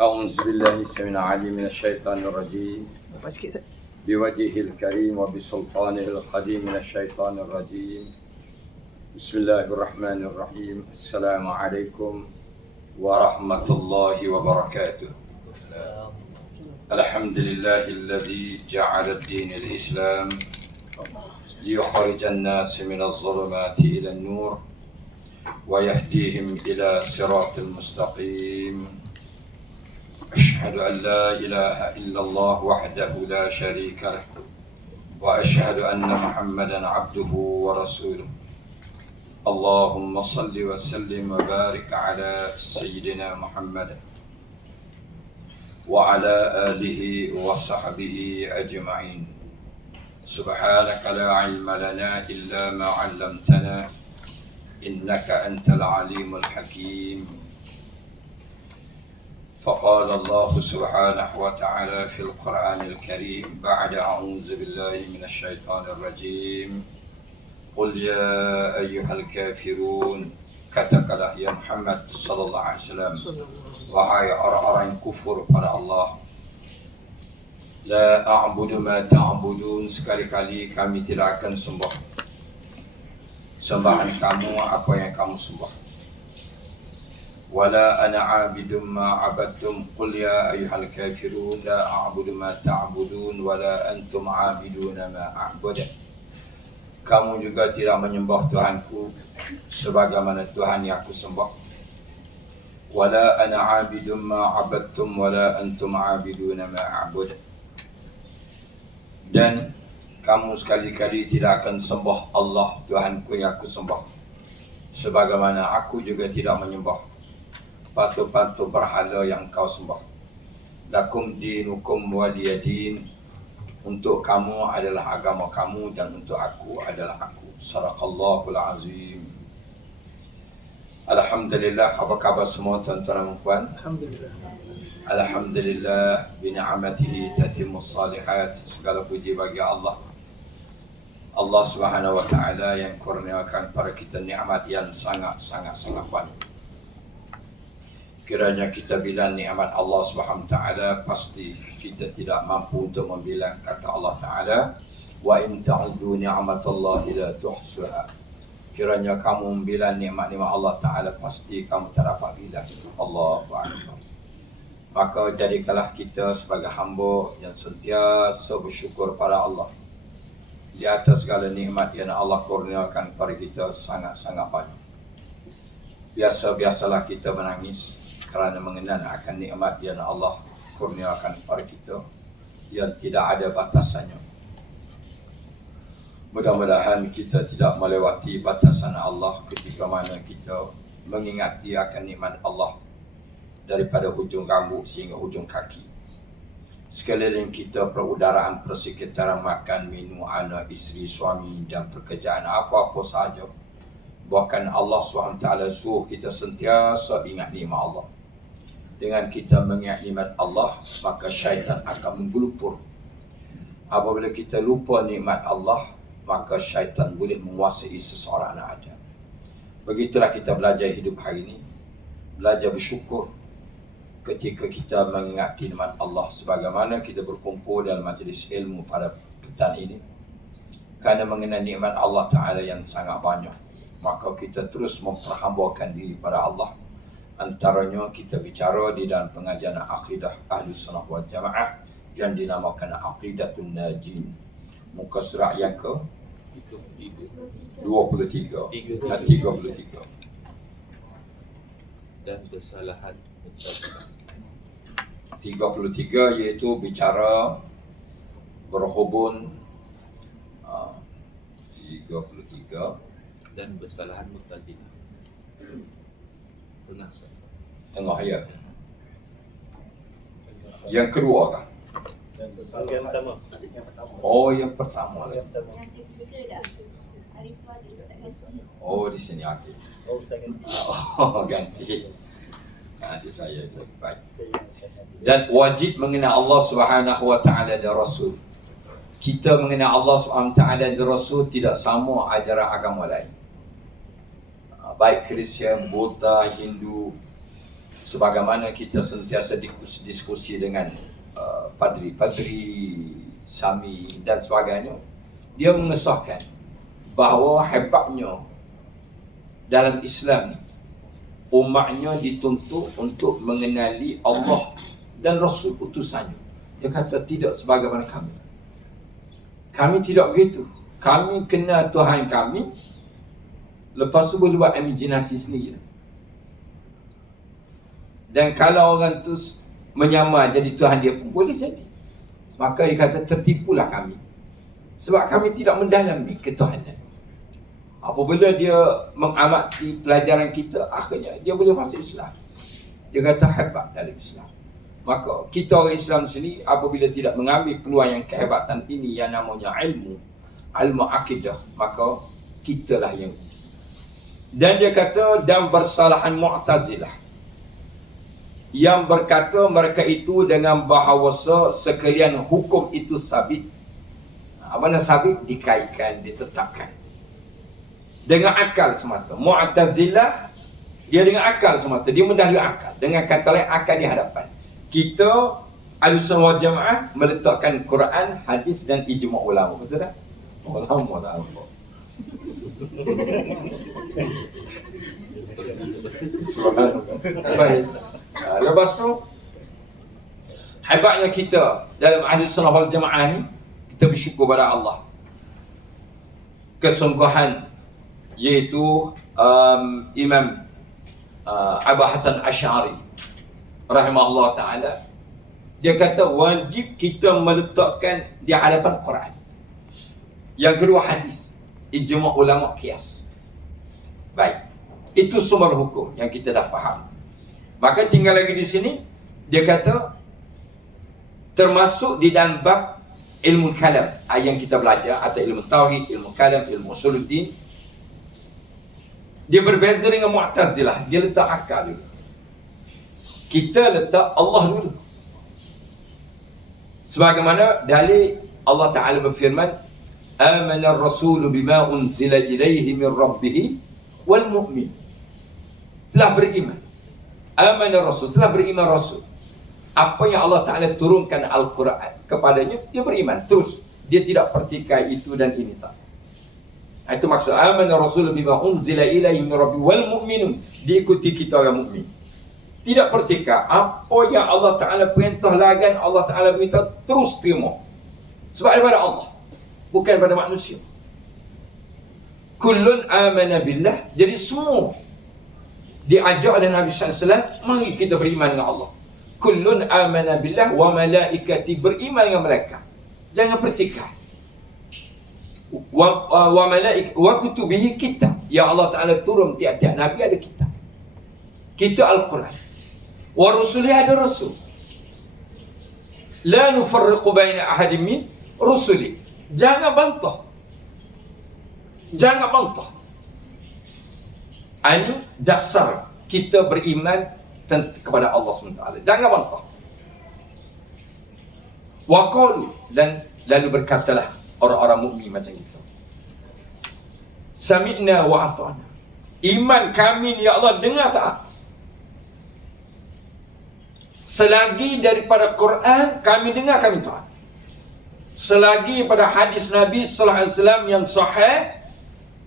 أعوذ بالله السميع العليم من الشيطان الرجيم بوجهه الكريم وبسلطانه القديم من الشيطان الرجيم. بسم الله الرحمن الرحيم. السلام عليكم ورحمة الله وبركاته. الحمد لله الذي جعل الدين الإسلام ليخرج الناس من الظلمات إلى النور ويهديهم إلى صراط المستقيم. أشهد أن لا إله إلا الله وحده لا شريك له وأشهد أن محمدا عبده ورسوله. اللهم صل وسلم وبارك على سيدنا محمد وعلى آله وصحبه أجمعين. سبحانك لا علم لنا إلا ما علمتنا إنك أنت العليم الحكيم. فقال الله سبحانه وتعالى في القرآن الكريم بعد أعوذ بالله من الشيطان الرجيم قل يا أيها الكافرون katakanlah ya Muhammad sallallahu alaihi wasallam, wahai orang-orang yang kufur pada Allah, la a'budu ma ta'budun, sekali-kali kami tidak akan sembah sembahan kamu apa yang kamu sembah. Wala ana 'abidum ma 'abadtum, qul ya ayyuhal kafirun la a'budu ma ta'budun wala antum 'abiduna ma a'budu. Kamu juga tidak menyembah Tuhanku sebagaimana Tuhan yang aku sembah. Wala ana 'abidum ma 'abadtum wala antum 'abiduna ma a'budu. Dan kamu sekali-kali tidak akan sembah Allah Tuhanku yang aku sembah, sebagaimana aku juga tidak menyembah patung-patung berhala yang kau sembah. Lakum dinukum waliyadin, untuk kamu adalah agama kamu dan untuk aku adalah aku. Sadaqallahul azim. Alhamdulillah, apa khabar semua tuan-tuan dan puan? Alhamdulillah. Alhamdulillah, bini'amatihi tatimmus salihat. Segala puji bagi Allah. Allah Subhanahu wa taala yang kurniakan pada kita nikmat yang sangat banyak. Kiranya kita bilang nikmat Allah Subhanahu wa taala, pasti kita tidak mampu untuk membilang. Kata Allah Taala, wa in ta'uddu ni'matallahi la tuhsuha. Kiranya kamu membilang nikmat-nikmat Allah Taala, pasti kamu tak dapat bilang. Allahu akbar. Maka jadikanlah kita sebagai hamba yang sentiasa bersyukur pada Allah di atas segala nikmat yang Allah kurniakan kepada kita sangat banyak. Biasa-biasalah kita menangis kerana mengenal akan nikmat yang Allah kurniakan kepada kita yang tidak ada batasannya. Mudah-mudahan kita tidak melewati batasan Allah ketika mana kita mengingati akan nikmat Allah daripada hujung rambut sehingga hujung kaki. Sekeliling kita, perudaraan, persekitaran, makan, minum, anak, isteri, suami dan pekerjaan apa-apa sahaja. Bahkan Allah SWT suruh kita sentiasa ingat nikmat Allah. Dengan kita mengingat nikmat Allah, maka syaitan akan menggelupur. Apabila kita lupa nikmat Allah, maka syaitan boleh menguasai seseorang yang ada. Begitulah kita belajar hidup hari ini. Belajar bersyukur ketika kita mengingati nikmat Allah, sebagaimana kita berkumpul dalam majlis ilmu pada petang ini. Kerana mengenal nikmat Allah Ta'ala yang sangat banyak, maka kita terus memperhambakan diri pada Allah. Antaranya kita bicara di dalam pengajian akidah Ahlus Sunnah wal Jamaah yang dinamakan Aqidatun Najin. Muka surat yang ke 23 dan 33. Dan kesalahan 33 iaitu bicara berhubung 33 dan kesalahan Mu'tazilah. Tengah ya. Yang kedua kah? Yang pertama. Oh, yang pertama lah. Yang pertama. Oh, di sini okey. Oh, Ustaz ganti. Oh, ganti. Nanti saya itu baik. Dan wajib mengenal Allah Subhanahu wa taala dan Rasul. Kita mengenal Allah Subhanahu wa taala dan Rasul tidak sama ajaran agama lain. baik Kristian, Buddha, Hindu, sebagaimana kita sentiasa diskusi dengan padri-padri, sami dan sebagainya, dia mengesahkan bahawa hebatnya dalam Islam umatnya dituntut untuk mengenali Allah dan Rasul utusannya. Dia kata tidak sebagaimana kami. Kami tidak begitu. Kami kenal Tuhan kami, lepas tu boleh buat imajinasi sendiri. Dan kalau orang tu menyamar jadi Tuhan dia pun boleh jadi. Maka dia kata tertipulah kami, sebab kami tidak mendalami ketuhanan. Apabila dia mengamati pelajaran kita, akhirnya dia boleh masuk Islam. Dia kata hebat dalam Islam. Maka kita orang Islam sini apabila tidak mengambil peluang yang kehebatan ini yang namanya ilmu akidah, maka kitalah yang. Dan dia kata dan bersalahan Mu'tazilah yang berkata mereka itu dengan bahawasa sekalian hukum itu sabit. Mana sabit? Dikaitkan, ditetapkan dengan akal semata. Mu'tazilah dia dengan akal semata, dia mendahului akal. Dengan kata lain, akal di hadapan. Kita Ahlussunnah wal Jamaah meletakkan Quran, hadis dan ijma' ulama. Betul tak? Ulama tak apa. Subhanallah. Lepas tu hebatnya kita dalam Ahlussunnah wal Jamaah ni, kita bersyukur pada Allah. Kesungguhan iaitu Imam Abu Hasan Asy'ari rahimahullah ta'ala, dia kata wajib kita meletakkan di hadapan Quran. Yang kedua hadis, ijma' ulama qiyas. Baik, itu sumber hukum yang kita dah faham. Maka tinggal lagi di sini, dia kata termasuk di dalam bab ilmu kalam yang kita belajar, atau ilmu tauhid, ilmu kalam, ilmu usuluddin. Dia berbeza dengan Mu'tazilah, dia letak akal dulu. Kita letak Allah dulu. Sebagaimana dalil Allah Ta'ala berfirman, amana ar-rasulu bima unzila ilaihi min rabbih wal mu'min. Telah beriman. Amana Rasul, telah beriman Rasul. Apa yang Allah Ta'ala turunkan Al-Quran kepadanya, dia beriman terus. Dia tidak pertikai itu dan ini tak. Itu maksud amana Rasul bima unzila ilaihi min rabbih wal mu'minun. Diikuti kita orang mukmin. Tidak pertikah. Apa yang Allah Ta'ala perintah lagan, Allah Ta'ala minta, terus terima. Sebab daripada Allah, bukan daripada manusia. Kullun amana billah. Jadi semua diajak oleh Nabi SAW, mari kita beriman dengan Allah. Kullun amana billah wa malaikati, beriman dengan malaikat. Jangan pertikah. Wa malaik wa kutubihi, kitab yang Allah Ta'ala turun tiap-tiap Nabi ada kitab. Kita Al-Quran. Wa rusuli, ada rasul. La nufarriqu baina ahadin min rusuli. Jangan bantah. Jangan bantah. Ini dasar kita beriman kepada Allah SWT. Jangan bantah. Wa qalu, dan lalu berkatalah orang-orang mukmin macam itu. Sami'na wa ata'na. Iman kami ya Allah, dengar taat. Selagi daripada Quran kami dengar, kami taat. Selagi pada hadis Nabi sallallahu alaihi wasallam yang sahih,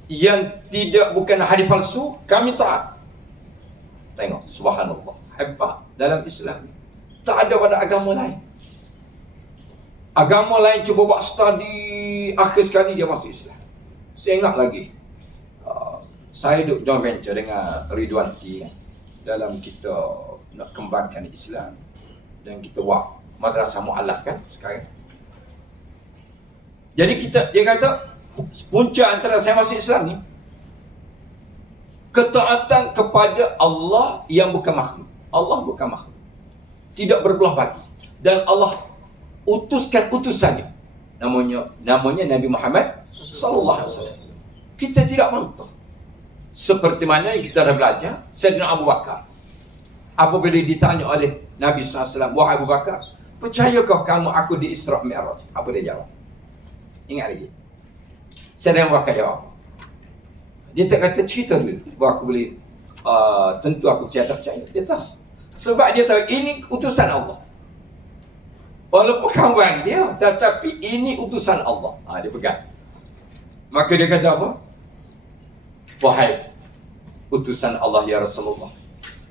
yang tidak bukan hadis palsu, kami taat. Tengok, subhanallah, hebat dalam Islam. Tak ada pada agama lain. Agama lain cuba buat studi, akhir sekali dia masuk Islam. Saya ingat lagi, saya duduk joint venture dengan Ridwan T dalam kita nak kembangkan Islam, dan kita buat madrasah mu'allaf kan sekarang. Jadi dia kata punca antara saya masuk Islam ni, ketaatan kepada Allah yang bukan makhluk. Allah bukan makhluk, tidak berbelah bagi, dan Allah utuskan utusannya, namanya Nabi Muhammad sallallahu alaihi wasallam. Kita tidak bantah. Seperti mana yang kita dah belajar, Sayyidina Abu Bakar apabila ditanya oleh Nabi SAW, wahai Abu Bakar, percayakah kamu aku di Isra' Mi'raj? Apa dia jawab? Ingat lagi? Sayyidina Abu Bakar jawab, Dia tak kata cerita dulu bahawa aku boleh tentu aku percaya tak percaya. Dia tahu. Sebab dia tahu ini utusan Allah. Walaupun kawan dia, tetapi ini utusan Allah. Dia pegang. Maka dia kata apa? Wahai utusan Allah ya Rasulullah,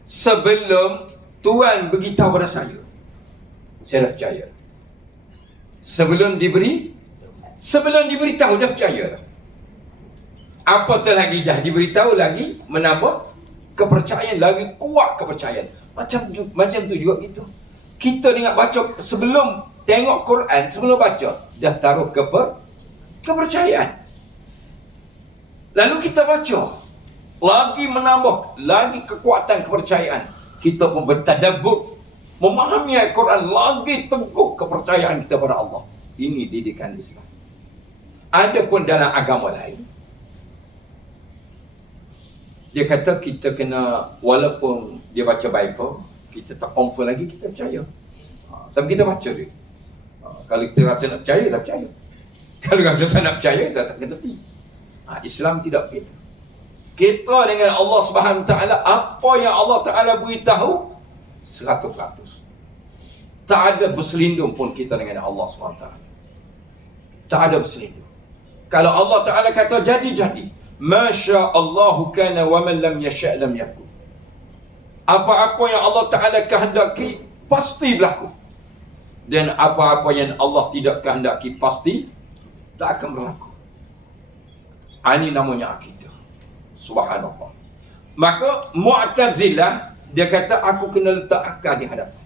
sebelum Tuhan beritahu pada saya dah percaya. Sebelum diberitahu dah percaya dah. Apatah lagi dah diberitahu lagi menambah kepercayaan, lagi kuat kepercayaan. Macam tu juga gitu. Kita dengar baca sebelum tengok Quran, sebelum baca dah taruh kepercayaan. Lalu kita baca, lagi menambah lagi kekuatan kepercayaan. Kita pun bertadabbur, memahami Al-Quran, lagi teguh kepercayaan kita pada Allah. Ini didikan Islam. Adapun dalam agama lain, dia kata kita kena, walaupun dia baca Bible, kita tak confirm lagi, kita percaya. Tapi kita baca dia. Kalau kita rasa nak percaya, tak percaya. Kalau rasa tak nak percaya, kita tak kena tepi. Islam tidak begitu. Kita dengan Allah Subhanahu Taala, apa yang Allah Taala beritahu 100%. Tak ada berselindung pun kita dengan Allah Subhanahu Taala. Tak ada berselindung. Kalau Allah Taala kata jadi. Masya Allahu kana wa man lam yasha' lam yakun. Apa-apa yang Allah Taala kehendaki pasti berlaku. Dan apa-apa yang Allah tidak kehendaki pasti tak akan berlaku. Ini namanya akidah. Subhanallah. Maka Mu'tazilah, dia kata aku kena letak akal di hadapan.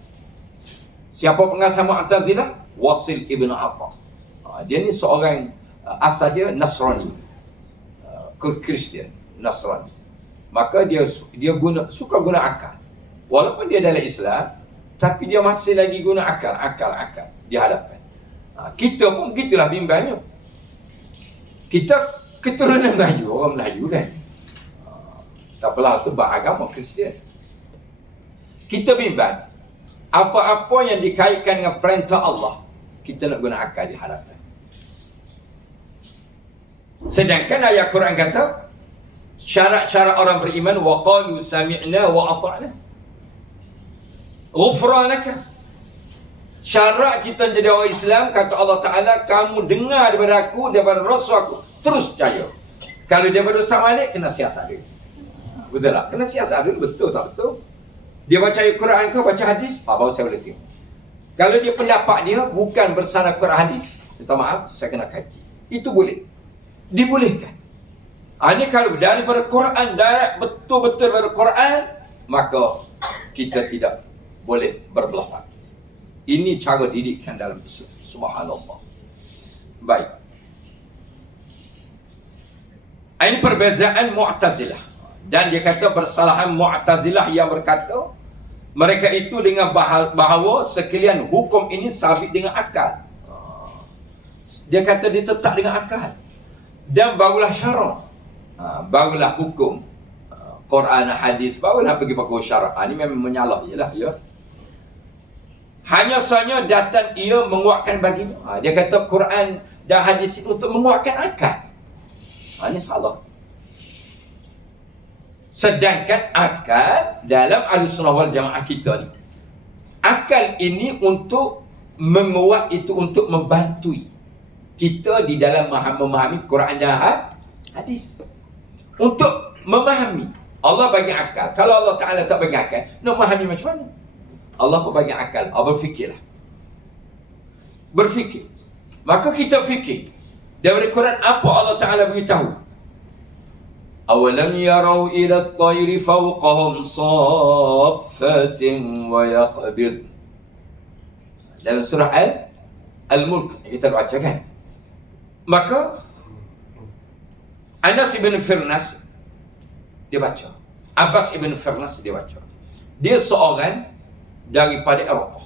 Siapa pengasas Mu'tazilah? Wasil ibn Atha. Dia ni seorang asal dia Nasrani, Kristian, Nasrani. Maka dia suka guna akal. Walaupun dia dalam Islam, tapi dia masih lagi guna akal di hadapan. Kita pun begitulah bimbangnya. Kita keturunan Melayu, orang Melayu kan. Tak apalah tu beragama Kristian. Kita bimbang, apa-apa yang dikaitkan dengan perintah Allah, kita nak guna akal di hadapan. Sedangkan ayat Quran kata, syarat-syarat orang beriman, wa qalu sami'na wa ata'na ghufranaka. Syarat kita jadi orang Islam, kata Allah Ta'ala, kamu dengar daripada aku, daripada Rasul aku, terus percaya. Kalau daripada sama alik, kena siasat dulu. Betul tak? Kena siasat dulu, betul tak betul? Dia baca Al-Quran ke, baca hadis, baru saya boleh tengok. Kalau dia pendapat dia bukan bersama Quran hadis, minta maaf, saya kena kaji. Itu boleh. Dibolehkan. Ini kalau daripada Quran, direct betul-betul daripada Quran, maka kita tidak boleh berbelah hati. Ini cara didikan dalam Islam. Subhanallah. Baik. Ini perbezaan Mu'tazilah. Dan dia kata bersalahan Mu'tazilah yang berkata mereka itu dengan bahawa sekalian hukum ini sabit dengan akal. Dia kata dia tetap dengan akal. Dan barulah syarak. Barulah hukum. Quran, hadis, barulah pergi pakai syarak. Ini memang menyalah je lah. Ya. Hanya sahaja datang ia menguatkan baginya. Dia kata Quran dan hadis itu untuk menguatkan akal. Ini salah. Sedangkan akal dalam Ahlussunnah wal Jamaah kita ni, akal ini untuk menguat, itu untuk membantu kita di dalam memahami Quran dan hadis. Untuk memahami. Allah bagi akal. Kalau Allah Ta'ala tak bagi akal, nak memahami macam mana? Allah pun bagi akal. Berfikirlah. Berfikir. Maka kita fikir. Daripada Quran apa Allah Ta'ala beritahu? Awalam yarau ila at-tayri fawqahum saffatin wa yaqbid. Dalam surah Al-Mulk kita baca kan. Maka Anas ibn Firnas dia baca. Abbas ibn Firnas dia baca. Dia seorang daripada Eropah.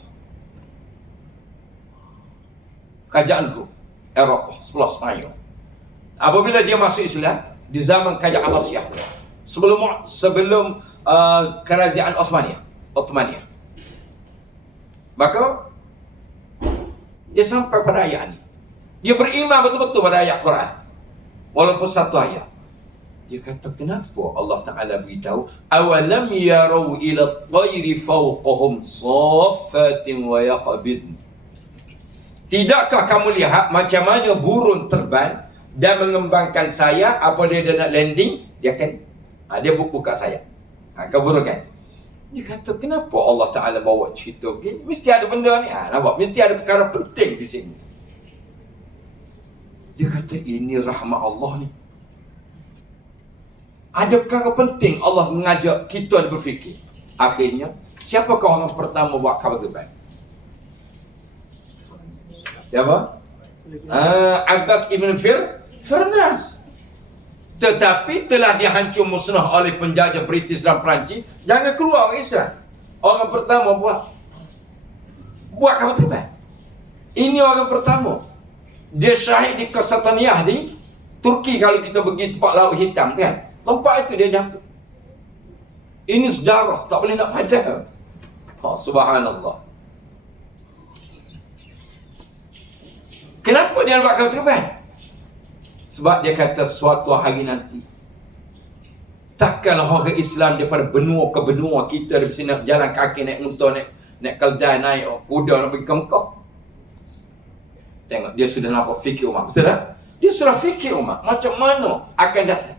Kerajaan Rom, Eropah, sebelah Spanyol. Apabila dia masuk Islam di zaman Kerajaan Abbasiyah, sebelum kerajaan Ottomaniyah. Maka dia sampai pada ayat ini. Dia beriman betul-betul pada ayat Quran. Walaupun satu ayat. Dia kata, kenapa Allah Ta'ala beritahu, awalam yarau ila at-tayri fawqahum saffatin wa yaqbidn. Tidakkah kamu lihat macam mana burung terbang dan mengembangkan sayap, apa dia nak landing, dia akan dia buka sayap. Kau burung kan? Dia kata, kenapa Allah Ta'ala bawa cerita begini? Mesti ada benda ni. Nampak? Mesti ada perkara penting di sini. Dia kata, ini rahmat Allah ni. Ada perkara penting Allah mengajak kita berfikir. Akhirnya, siapakah orang pertama buat kapal terbang? Siapa? Abbas ibn Firnas. Tetapi telah dihancur musnah oleh penjajah British dan Perancis. Jangan keluar orang Islam. Orang pertama buat kapal terbang. Ini orang pertama. Dia syahid di Qasataniyah di Turki. Kalau kita pergi tempat Laut Hitam kan, tempat itu dia jaga. Ini sejarah, tak boleh nak padam. Subhanallah. Kenapa dia buat kapal terbang? Sebab dia kata suatu hari nanti takkanlah orang Islam daripada benua ke benua, kita dari sini jalan kaki, naik unta, naik keldai, naik kuda nak pergi ke Mekah. Tengok, dia sudah nampak fikir umat. Betul tak? Dia sudah fikir umat macam mana akan datang.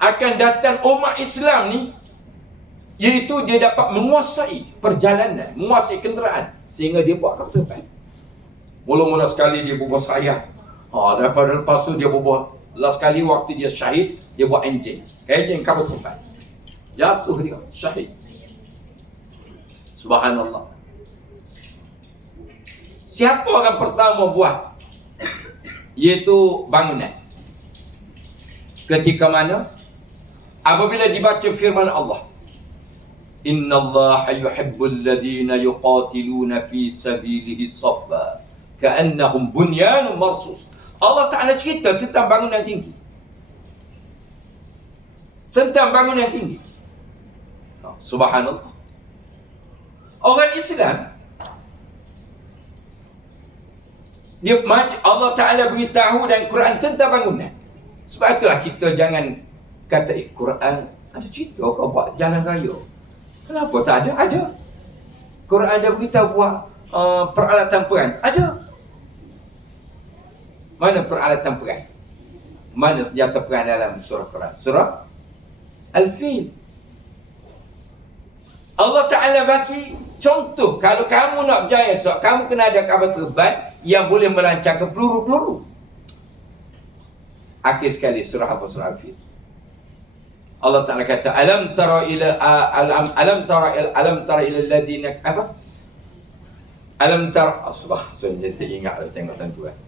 Akan datang umat Islam ni, iaitu dia dapat menguasai perjalanan, menguasai kenderaan, sehingga dia buat kapal terbang. Mula-mula sekali dia bubuh sayap. Daripada lepas tu dia bubuh. Last kali waktu dia syahid, dia buat enjin. Enjin kapal terbang. Jatuh dia, syahid. Subhanallah. Siapa orang pertama buat? Iaitu bangunan. Ketika mana? Apabila dibaca firman Allah. Inna Allah yuhibbul ladhina yuqatiluna fi sabilihi saffa ka'annahum bunyanun marsus. Allah Ta'ala cerita tentang bangunan tinggi. Tentang bangunan tinggi. Subhanallah. Orang Islam, dia Allah Ta'ala beritahu dalam Quran tentang bangunan. Sebab itulah kita jangan kata, Quran ada cerita kau buat jalan raya. Kenapa tak ada? Ada. Quran ada beritahu buat peralatan perang. Ada. Mana peralatan perang? Mana senjata perang dalam surah Quran? Surah Al-Fil. Allah Ta'ala bagi contoh. Kalau kamu nak berjaya, kamu kena ada kapal terbang yang boleh melancarkan peluru-peluru. Akhir sekali surah apa? Surah Al-Fil. Allah Ta'ala kata, alam tara ila alladhina apa? Alam tara saya tak ingat lah tengok tuan-tuan.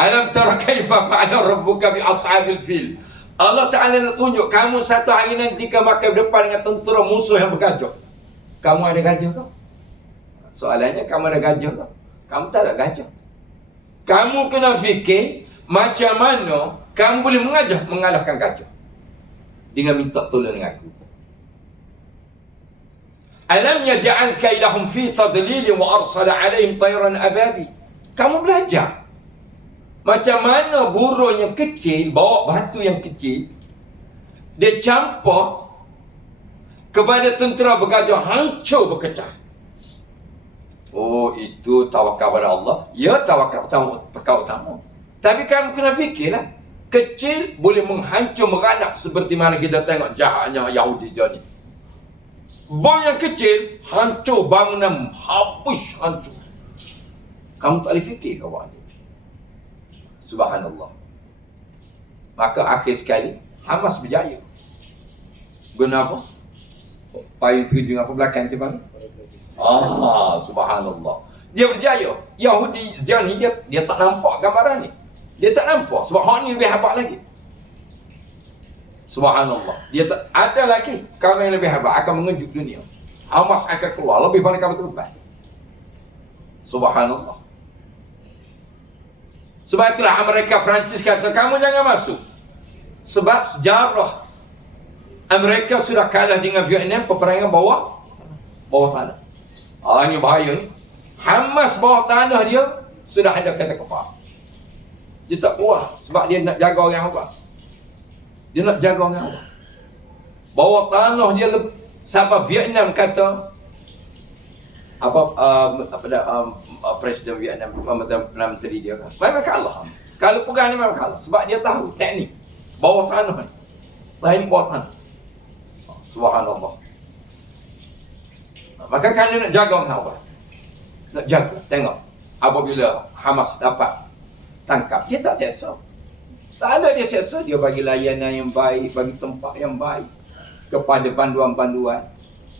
Alam tara kaifa fa'ala rabbuka bi ashabil fil. Allah Ta'ala nak tunjuk kamu satu hari nanti kamu akan berdepan dengan tentera musuh yang bergajah. Kamu ada gajah ke? Soalannya, kamu ada gajah ke? Kamu tak ada gajah. Kamu kena fikir macam mana kamu boleh mengalahkan gajah dengan minta tolong dengan aku. Alam yaj'al kaidahum fi tadlil wa arsala alaihim tayran ababi. Kamu belajar macam mana burung yang kecil bawa batu yang kecil, dia campak kepada tentera bergajah, hancur berkecah. Oh, itu tawakal pada Allah. Ya, tawakal perkara utama. Tapi kamu kena fikirlah, kecil boleh menghancur meranak seperti mana kita tengok jahatnya Yahudi Zionis. Bom yang kecil hancur bangunan, habis hancur. Kamu tak boleh fikir kawan. Subhanallah. Maka akhir sekali Hamas berjaya. Guna apa? Payung terjun apa belakang tu bang? Subhanallah. Dia berjaya. Yahudi Zionis dia tak nampak gambaran ni. Dia tak nampak sebab hak ni lebih hebat lagi. Subhanallah. Dia tak ada lagi kaum yang lebih hebat akan mengejut dunia. Hamas akan keluar lebih pada kaum terlepas. Subhanallah. Sebab itulah Amerika Perancis kata kamu jangan masuk. Sebab sejarah Amerika sudah kalah dengan Vietnam peperangan bawah tanah. Ini bahaya ni. Hamas bawah tanah dia sudah ada kata kepala. Dia tak puas sebab dia nak jaga orang apa? Dia nak jaga orang apa? Bawa tanah dia sampai Vietnam kata Presiden Vietnam, Perdana Menteri dia kan, memang kalah. Kalau perang ni memang kalah sebab dia tahu teknik bawah tanah ni. Teknik bawah tanah. Subhanallah. Maka kan dia nak jaga orang apa? Nak jaga. Tengok apabila Hamas dapat tangkap, dia tak seksa. Tak ada dia seksa, dia bagi layanan yang baik, bagi tempat yang baik kepada banduan-banduan.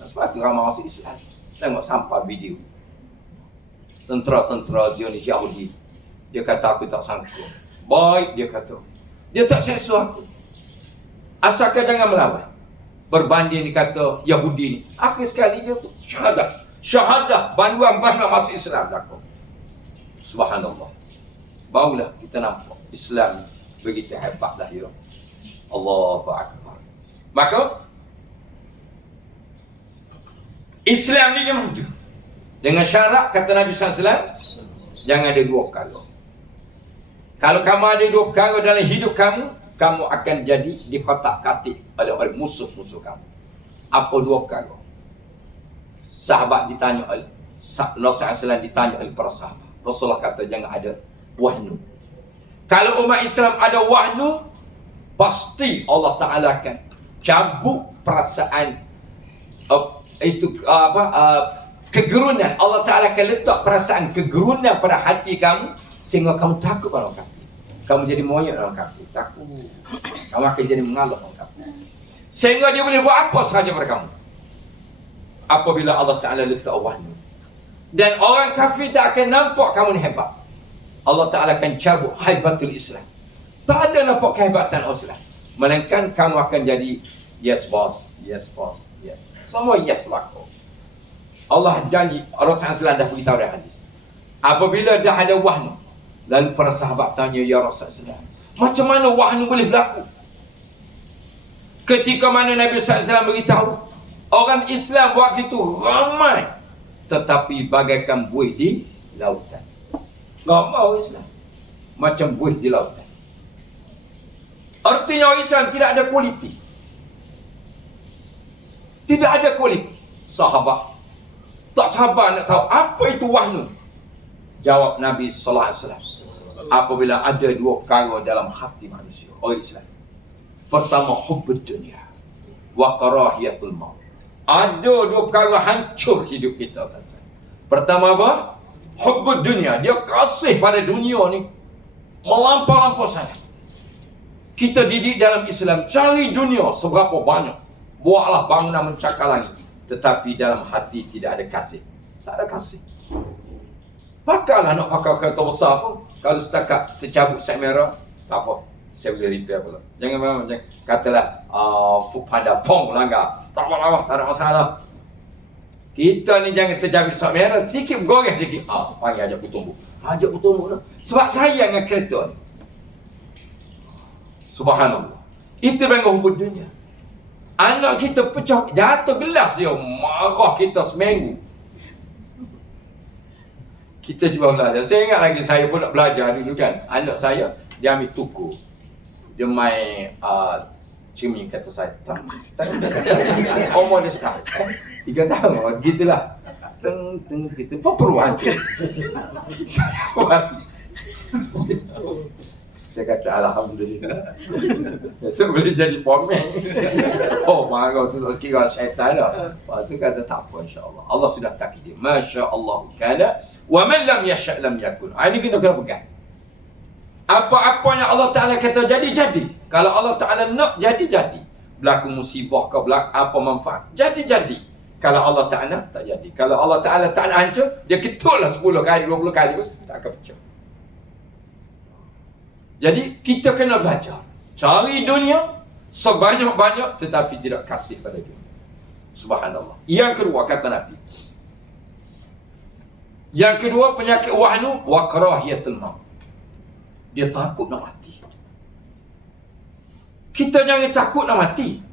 Sebab tu ramai masuk Islam. Tengok sampai video tentera-tentera Zionis Yahudi. Dia kata aku tak sangka. Baik dia kata. Dia tak seksa aku. Asalkan jangan melawan. Berbanding dia kata Yahudi ni. Akhir sekali dia tu syahadah. Syahadah banduan-banduan masuk Islam aku. Subhanallah. Barulah kita nampak Islam begitu hebat dah ya. Allahu Akbar. Maka Islam ni dia maju. Dengan syarat kata Nabi SAW, jangan ada dua perkara. Kalau kamu ada dua perkara dalam hidup kamu, kamu akan jadi dikotak-katik oleh musuh-musuh kamu. Apa dua perkara? Sahabat ditanya oleh Rasulullah SAW ditanya oleh para sahabat. Rasulullah kata jangan ada wahnu. Kalau umat Islam ada wahnu, pasti Allah Ta'ala akan cabut perasaan kegerunan. Allah Ta'ala akan letak perasaan kegerunan pada hati kamu sehingga kamu takut pada orang kafir. Kamu jadi monyet orang kafir, takut. Kamu akan jadi mengalah orang kafir. Sehingga dia boleh buat apa sahaja pada kamu apabila Allah Ta'ala letak wahnu. Dan orang kafir tak akan nampak kamu ni hebat. Allah Ta'ala akan cabut haibatul Islam. Tak ada nampak kehebatan Islam. Melainkan kamu akan jadi yes boss, yes boss, yes. Semua yes laku. Allah janji, Rasulullah SAW dah beritahu dalam hadis. Apabila dah ada wahnu, lalu para sahabat tanya, ya Rasulullah SAW, macam mana wahnu boleh berlaku? Ketika mana Nabi SAW beritahu, orang Islam waktu itu ramai, tetapi bagaikan buih di lautan. Tak mau Islam macam buih di lautan. Artinya Islam tidak ada kualiti. Tidak ada kualiti. Sahabat tak sabar nak tahu apa itu wahnu. Jawab Nabi sallallahu alaihi wasallam, apabila ada dua perkara dalam hati manusia, orang Islam. Pertama, hubbud dunia wa karahiyatul maut. Ada dua perkara hancur hidup kita, tuan-tuan. Pertama apa? Hubbud dunia. Dia kasih pada dunia ni melampau-lampau sangat. Kita didik dalam Islam, cari dunia seberapa banyak. Buatlah bangunan mencakar langit. Tetapi dalam hati tidak ada kasih. Tak ada kasih. Pakailah nak pakai kereta besar pun, kalau setakat tercabut set merah, tak apa. Saya boleh repair pula. Jangan memang jangan katalah pada pong langgar. Tak apa-apa, tak ada masalah. Kita ni jangan tercabut set merah, sikit bergoreng sikit. Panggil ajak bertumbuk. Ajak bertumbuk lah. Sebab sayang dengan kereta ni. Subhanallah. Itu bangga hubbud dunia. Anak kita pecah, jatuh gelas dia, marah kita seminggu. Kita cuba belajar. Saya ingat lagi, saya pun nak belajar dulu kan. Anak saya, dia ambil tuku. Dia main cermin kata saya. Umur dia sekarang 3 tahun, gitulah. Teng, gitu. Apa perlu hancur? Saya kata Alhamdulillah. So boleh jadi pomen. Oh marah tu tak kira syaitan dah. Lepas tu kata tak apa insyaAllah. Allah sudah takdir. Masya Allah kana. Wa man lam yasha' lam yakun. Ini kita kena pegang. Apa-apa yang Allah Ta'ala kata jadi. Kalau Allah Ta'ala nak jadi. Berlaku musibah ke berlaku apa manfaat. Jadi. Kalau Allah Ta'ala tak jadi. Kalau Allah Ta'ala tak nak hancur, dia ketullah 10 kali, 20 kali pun tak akan pecah. Jadi kita kena belajar. Cari dunia sebanyak-banyak tetapi tidak kasih pada dunia. Subhanallah. Yang kedua kata Nabi. Yang kedua penyakit wahnu wa karahiyatul maut. Dia takut nak mati. Kita jangan takut nak mati.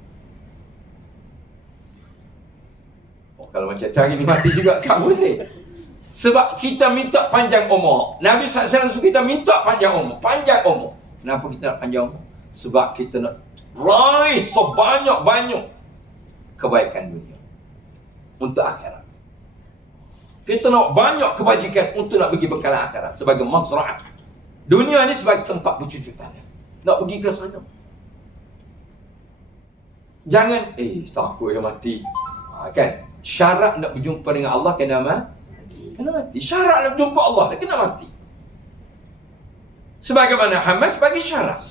Oh, kalau macam hari ni mati juga tak boleh. Sebab kita minta panjang umur. Nabi SAW suruh kita minta panjang umur. Panjang umur. Kenapa kita nak panjang umur? Sebab kita nak raih sebanyak-banyak kebaikan dunia untuk akhirat. Kita nak banyak kebajikan untuk nak pergi bekalan akhirat sebagai mazra'ah. Dunia ni sebagai tempat bercucuk tanah. Nak pergi ke sana. Jangan takut yang mati. Kan? Syarat nak berjumpa dengan Allah kena mati. Syarat nak berjumpa Allah dah kena mati. Sebagaimana Hamas bagi syarat.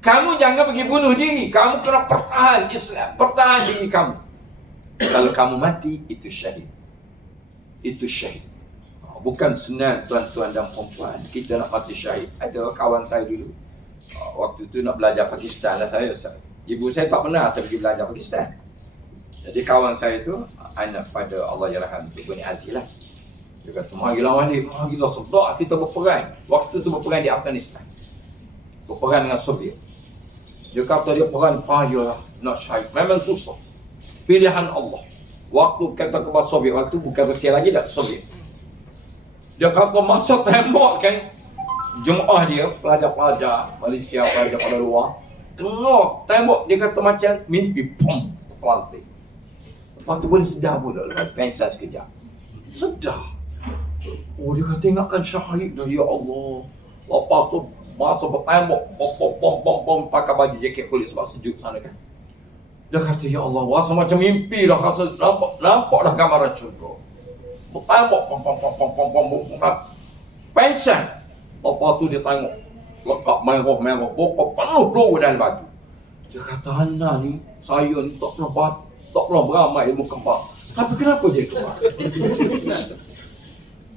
Kamu jangan pergi bunuh diri. Kamu kena pertahan Islam. Pertahan diri kamu. Kalau kamu mati, itu syahid. Itu syahid. Bukan senang tuan-tuan dan perempuan. Kita nak mati syahid. Ada kawan saya dulu. Waktu tu nak belajar Pakistan lah saya. Ibu saya tak pernah saya pergi belajar Pakistan. Jadi kawan saya tu anak pada Allah Yarham Ibu Ni Aziz lah. Dia kata, marilah Wali, marilah sedap kita berperang. Waktu tu berperang di Afghanistan. Berperang dengan Soviet. Dia kata dia perang payah lah, nak syahid. Memang susah. Pilihan Allah. Waktu kata kepada Soviet, waktu bukan Rusia lagi dah, Soviet. Dia kata masa tembak kan, jemaah dia, pelajar-pelajar Malaysia, pelajar pada luar, tembak, dia kata macam mimpi, pom, terpelanting. Lepas tu boleh sedar pula, lepas pensan sekejap. Sedar. Oh, dia kata ingatkan syahid dah, ya Allah. Lepas tu masa bertembak, pom, pakai baju jaket kulit sebab sejuk sana kan. Dia kata, ya Allah, rasa macam mimpi dah, rasa nampak dah gambaran syurga. Bertembak, pom, pensan. Lepas tu dia tengok, lekat merah, pokok penuh peluru dalam baju. Dia kata, Ana ni, saya ni tak pernah beramai ilmu kembar. Tapi kenapa dia keluar?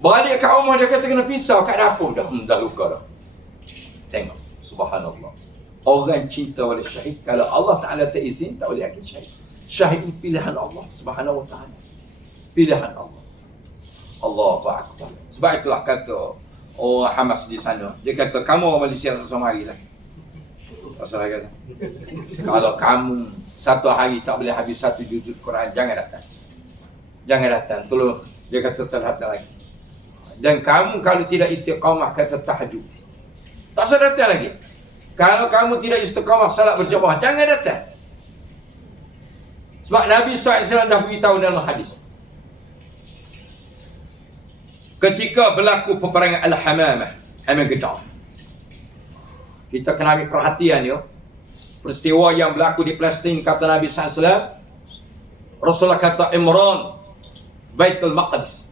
Balik kat rumah dia kata kena pisau kat dapur dah. Dah luka dah. Tengok, subhanallah. Orang cinta oleh syahid, kalau Allah Ta'ala tak izin, tak boleh lagi syahid. Syahid ni pilihan Allah Subhanahu Wa Ta'ala. Pilihan Allah. Allahu Akbar. Sebab itulah kata orang Hamas di sana. Dia kata, kamu orang Malaysia tak sama hari lah. Pasal dia kata, kalau kamu satu hari tak boleh habis satu juzuk Quran, jangan datang. Jangan datang. Tolong, dia kata satu lagi. Dan kamu kalau tidak istiqamah kata tahajud, tak usah datang lagi. Kalau kamu tidak istiqamah salat berjamaah, jangan datang. Sebab Nabi SAW dah beritahu dalam hadis. Ketika berlaku peperangan Al-Hamamah, Hamam-Gedar, kita kena ambil perhatian ya. Peristiwa yang berlaku di Palestin, kata Nabi SAW, Rasulullah kata Imran Baitul Maqdis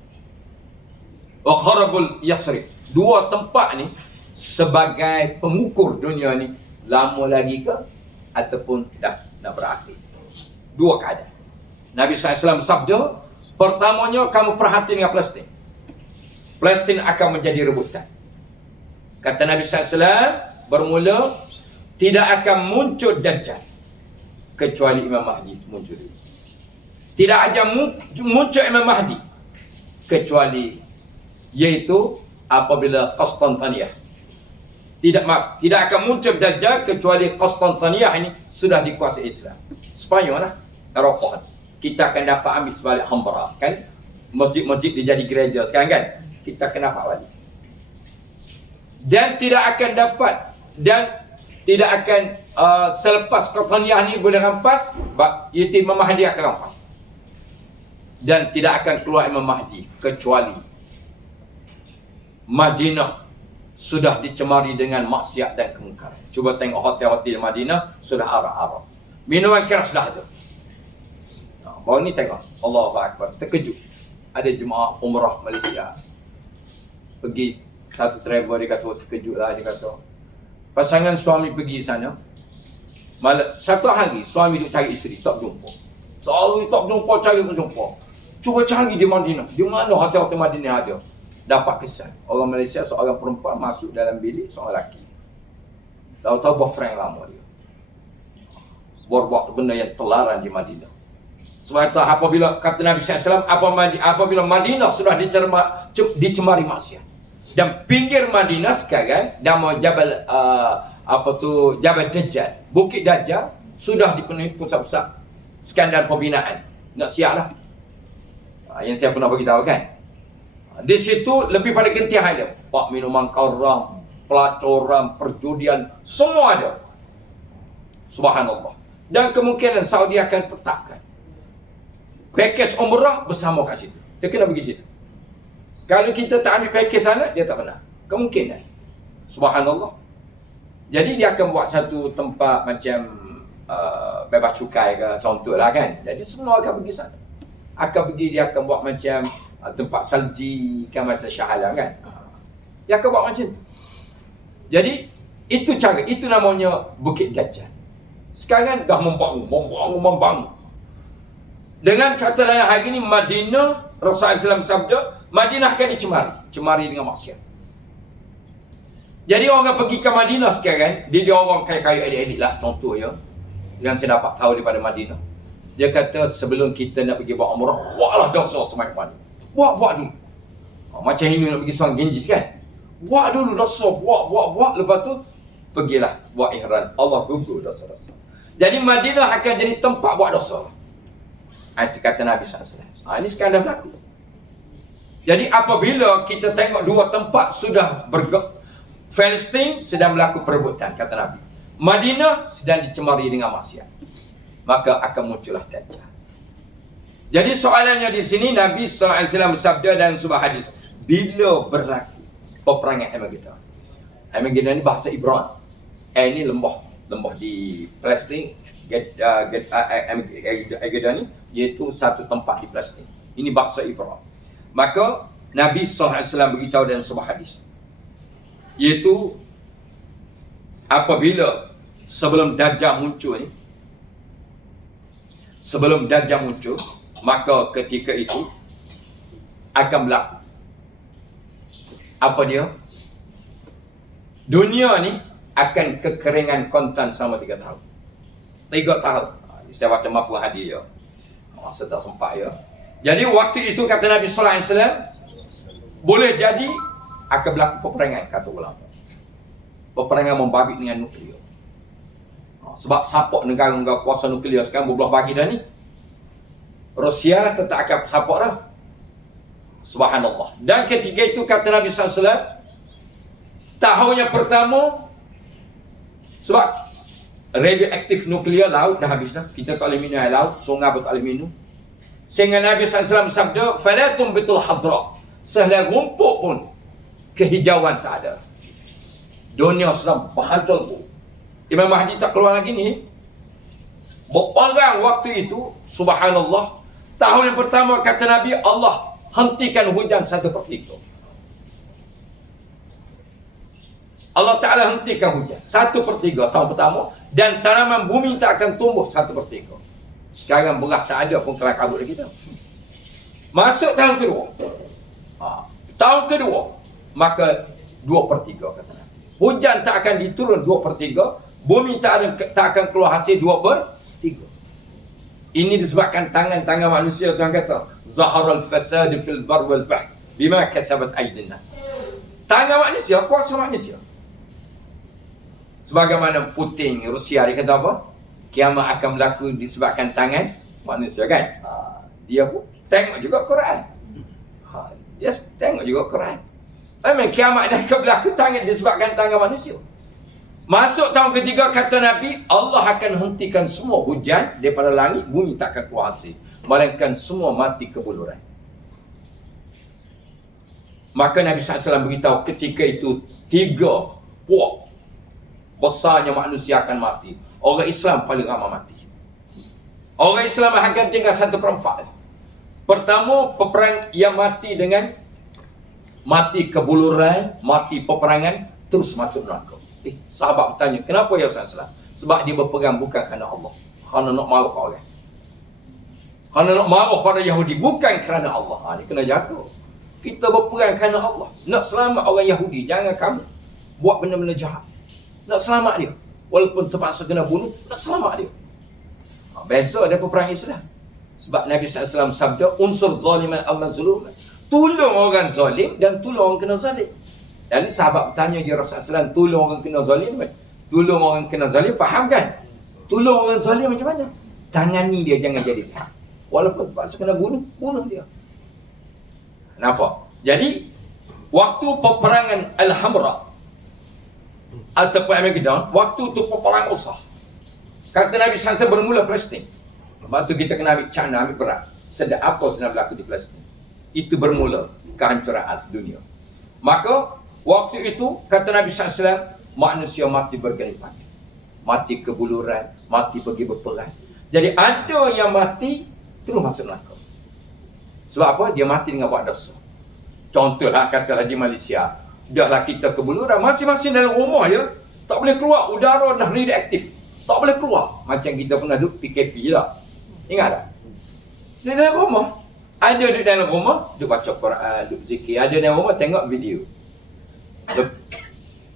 wa Kharabul Yasrib. Dua tempat ni sebagai pengukur dunia ni, lama lagi ke ataupun dah nak berakhir. Dua keadaan. Nabi SAW sabda, pertamanya kamu perhati dengan Palestin. Palestin akan menjadi rebutan. Kata Nabi SAW, bermula tidak akan muncul Dajjal kecuali Imam Mahdi muncul. Tidak akan muncul Imam Mahdi kecuali iaitu apabila Konstantiniyah. Tidak akan muncul Dajjal kecuali Konstantiniyah ini sudah dikuasai Islam. Sepanjanglah Eropah kita akan dapat ambil sebalik Hambara kan, masjid-masjid dia jadi gereja sekarang kan, kita akan dapat balik. Dan tidak akan selepas Konstantiniyah ni boleh rampas, iaitu Imam Mahdi akan rampas. Dan tidak akan keluar Imam Mahdi kecuali Madinah sudah dicemari dengan maksiat dan kemungkaran. Cuba tengok hotel-hotel Madinah sudah arak-arak. Minuman keras dah ada. Baru ni tengok, Allahu Akbar, terkejut. Ada jemaah umrah Malaysia pergi satu travel, dia kata terkejut lah, dia kata pasangan suami pergi sana, satu hari suami duk cari isteri, tak jumpa. Selalu tak jumpa, cari tak jumpa. Cuba cari di Madinah, di mana hotel-hotel Madinah ada. Dapat kesan, orang Malaysia seorang perempuan masuk dalam bilik seorang lelaki. Tahu-tahu boyfriend lama dia. Buat benda yang terlarang di Madinah. Sebab itu apabila kata Nabi SAW, apabila Madinah sudah dicemari maksiat, dan pinggir Madinah sekarang nama Jabal Jabal Dajjal, Bukit Dajjal sudah dipenuhi pusat-pusat skandal pembinaan. Nak siap lah. Yang saya pernah beritahu kan. Di situ lebih pada gentian dia. Pak minuman karam, pelacuran, perjudian, semua ada. Subhanallah. Dan kemungkinan Saudi akan tetapkan pakej umrah bersama kat situ. Dia kena pergi situ. Kalau kita tak ambil pakej sana, dia tak pernah. Kemungkinan. Subhanallah. Jadi dia akan buat satu tempat macam bebas cukai ke, contohlah kan. Jadi semua akan pergi sana. Akan pergi, dia akan buat macam tempat salji kan, macam Shah Alam kan. Dia akan buat macam tu. Jadi itu cara, itu namanya Bukit Dajjal. Sekarang dah membangun. Dengan kata lain hari ini, Madinah, Rasulullah SAW sabda, Madinah akan dicemari dengan maksiat. Jadi orang pergi ke Madinah sekarang, dia orang kaya-kaya elit-elit lah, contoh ya, yang saya dapat tahu daripada Madinah. Dia kata sebelum kita nak pergi buat umrah, buatlah dosa semakin mana. Buat dulu. Macam Hindu nak pergi Suang Genjis kan. Buat dulu dosa, buat, lepas tu pergilah buat ihram. Allah gugur dosa-dosa. Jadi Madinah akan jadi tempat buat dosa. Itu kata Nabi SAW. Ini sekarang dah berlaku. Jadi apabila kita tengok dua tempat sudah Palestin sedang berlaku perebutan, kata Nabi. Madinah sedang dicemari dengan maksiat. Maka akan muncullah Dajjal. Jadi soalannya di sini, Nabi SAW bersabda dalam sebuah hadis, bila berlaku peperangan Armageddon. Armageddon ni bahasa Ibrani. Ini lembah di Palestin. Armageddon ni iaitu satu tempat di Palestin. Ini bahasa Ibrani. Maka Nabi SAW beritahu dalam sebuah hadis, iaitu apabila sebelum Dajjal muncul, maka ketika itu akan berlaku apa dia? Dunia ni akan kekeringan kontan selama 3 tahun. 3 tahun. Saya baca mafhum hadis ya. Masa tak sempat ya. Jadi waktu itu kata Nabi sallallahu alaihi wasallam, boleh jadi akan berlaku peperangan, kata ulama. Peperangan membabi dengan nuklear. Sebab support negara-negara kuasa nuklear sekarang berbelah bagi dah ni. Rusia tetap akan support dah. Subhanallah. Dan ketika itu kata Nabi SAW, tahun yang pertama, sebab radioaktif nuklear laut dah habis dah. Kita tak boleh minum air laut, sungai pun tak boleh minum. Sehingga Nabi SAW sabda, falatum betul hadra. Sehelai rumput pun kehijauan tak ada. Dunia sedang berhancur. Imam Mahdi tak keluar lagi ni. Berperang waktu itu, subhanallah, tahun yang pertama kata Nabi, Allah hentikan hujan 1/3. Allah Ta'ala hentikan hujan 1/3 tahun pertama. Dan tanaman bumi tak akan tumbuh 1/3. Sekarang beras tak ada pun kelar kabut lagi tu. Masuk tahun kedua, tahun kedua, maka 2/3 kata Nabi. Hujan tak akan diturun 2/3. Bumi tak akan keluar hasil 2/3. Ini disebabkan tangan-tangan manusia. Tuhan kata, zaharal fasad fil bar wal bahr bima kasabat aydin nas. Tangan manusia, kuasa manusia. Sebagaimana Putin Rusia, dia kata apa? Kiamat akan berlaku disebabkan tangan manusia kan. Dia pun tengok juga Quran. Dia tengok juga Quran. Memang kiamat akan berlaku disebabkan tangan manusia. Masuk tahun ketiga kata Nabi, Allah akan hentikan semua hujan daripada langit, bumi tak akan keluar hasil, melainkan semua mati kebuluran. Maka Nabi SAW beritahu ketika itu 3 puak besarnya manusia akan mati. Orang Islam paling ramai mati. Orang Islam akan tinggal 1/4. Pertama, peperang yang mati dengan mati kebuluran, mati peperangan, terus masuk neraka. Sahabat bertanya, kenapa ya Rasulullah? Sebab dia berperang bukan kerana Allah, kerana nak marah orang, kerana nak marah pada Yahudi, bukan kerana Allah. Ini kena jaga. Kita berperang kerana Allah, nak selamat orang Yahudi. Jangan kamu buat benda-benda jahat, nak selamat dia. Walaupun terpaksa kena bunuh, nak selamat dia. Beza ada peperang Islam. Sebab Nabi SAW sabda, unsur zaliman al-mazluman. Tolong orang zalim dan tolong orang kena zalim. Dan sahabat bertanya dia Rasulullah SAW, tolong orang kena zalim kan? Tolong orang kena zalim, faham kan? Tolong orang zalim macam mana? Tangani dia, jangan jadi jahat. Walaupun terpaksa kena bunuh dia. Nampak? Jadi waktu peperangan Al-Hamra ataupun Armageddon, waktu tu peperangan besar. Kata Nabi SAW bermula Palestin. Waktu kita kena ambil China, ambil perang. Sedang apa sedang berlaku di Palestin. Itu bermula kehancuran dunia. Maka waktu itu kata Nabi SAW, manusia mati berganti-ganti. Mati kebuluran, mati pergi berperang. Jadi ada yang mati terus masuk neraka. Sebab apa? Dia mati dengan buat dosa. Contohlah katalah di Malaysia, dahlah kita kebuluran, masing-masing dalam rumah ya, tak boleh keluar, udara dah radioaktif. Tak boleh keluar. Macam kita pernah duduk PKP je lah. Ingat tak? Dia dalam rumah. Ada duduk dalam rumah, duduk baca Quran, duduk zikir. Ada dalam rumah, tengok video.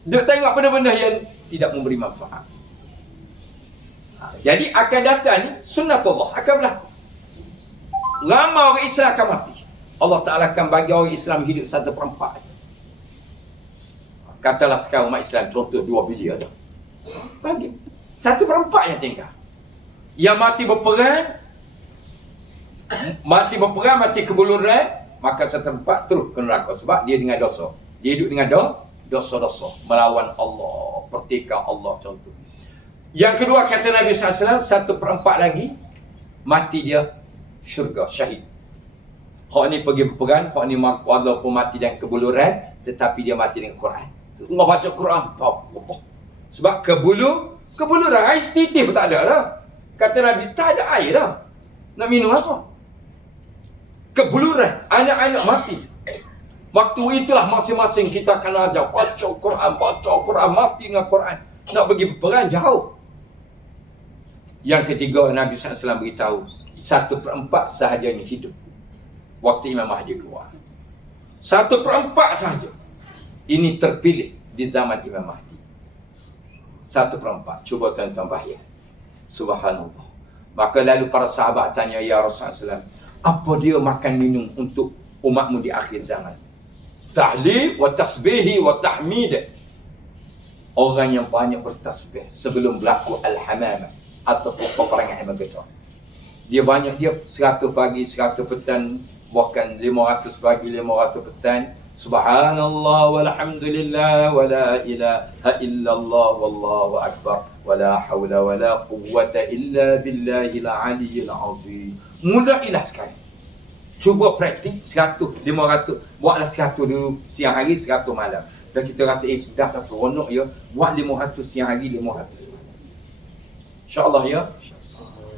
Duduk tengok benda-benda yang tidak memberi manfaat. Jadi akan datang ni, sunnatullah akan berlaku. Ramai orang Islam akan mati. Allah Ta'ala akan bagi orang Islam hidup 1/4. Katalah sekarang umat Islam, contoh 2 bilion. Bagi 1/4 yang tinggal. Yang mati berperang, mati kebuluran, maka 1/4 terus ke neraka. Sebab dia dengan dosa. Dia hidup dengan dosa-dosa. Melawan Allah, pertikaian Allah contoh. Yang kedua kata Nabi SAW, 1/4 lagi, mati dia syurga, syahid. Hak ni pergi berperang, hak ni walaupun mati dan kebuluran, tetapi dia mati dengan Quran. Tengok baca Quran. Sebab kebuluran, air setitik pun tak ada dah. Kata Nabi, tak ada air dah. Nak minum apa? Kebuluran, anak-anak mati. Waktu itulah masing-masing kita akan ajar baca Quran, mati dengan Quran. Nak pergi berperang jauh. Yang ketiga, Nabi SAW beritahu, 1/4 sahajanya hidup. Waktu Imam Mahdi keluar. 1/4 sahaja. Ini terpilih di zaman Imam Mahdi. 1/4. Cuba tuan-tuan bayar. Subhanallah. Maka lalu para sahabat tanya, ya Rasulullah SAW, apa dia makan minum untuk umatmu di akhir zaman? Tahlil wa tasbihi wa tahmid. Orang yang banyak bertasbih sebelum berlaku Al-Hamamah atau peperangan Armageddon. Dia banyak, dia 100 pagi, 100 petang, bahkan 500 pagi, 500 petang. Subhanallah walhamdulillah wa la ilaha illallah wallahu akbar wa la hawla wa la quwwata illa billahil aliyyil azim. Mulailah sekarang. Cuba praktik 100, 500. Buatlah 100 dulu siang hari, 100 malam. Dan kita rasa sedap dah seronok ya. Buat 500 siang hari, 500 malam. InsyaAllah ya.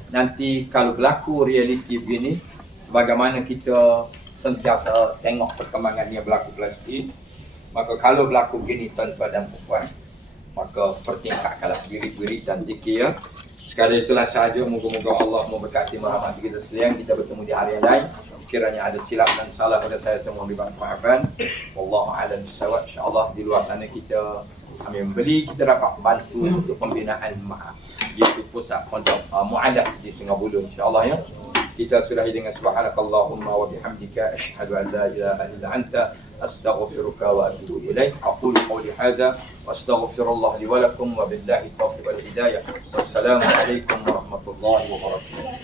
Nanti kalau berlaku realiti begini, sebagaimana kita sentiasa tengok perkembangan yang berlaku Palestin, maka kalau berlaku begini tuan-tuan dan puan, maka pertingkatkanlah wirid-wirid dan zikir ya. Sekadar itulah sahaja. Moga-moga Allah memberkati merahmati kita sekalian. Kita bertemu di hari yang lain. Kiranya ada silap dan salah pada saya semua mohon maafkan. Wallahu a'lam bissawab. Insya-Allah di luar sana kita sambil membeli, kita dapat bantu untuk pembinaan iaitu pusat pondok mu'alaf di Singapura insya-Allah ya. Kita sudahi dengan subhanakallahumma wa bihamdika asyhadu an la ilaha illa anta astaghfiruka wa atubu ilaik. Aqulu qawli hadza wa astaghfirullah li wa lakum wa billahi taufiq wal hidayah. Wassalamu alaikum warahmatullahi wabarakatuh.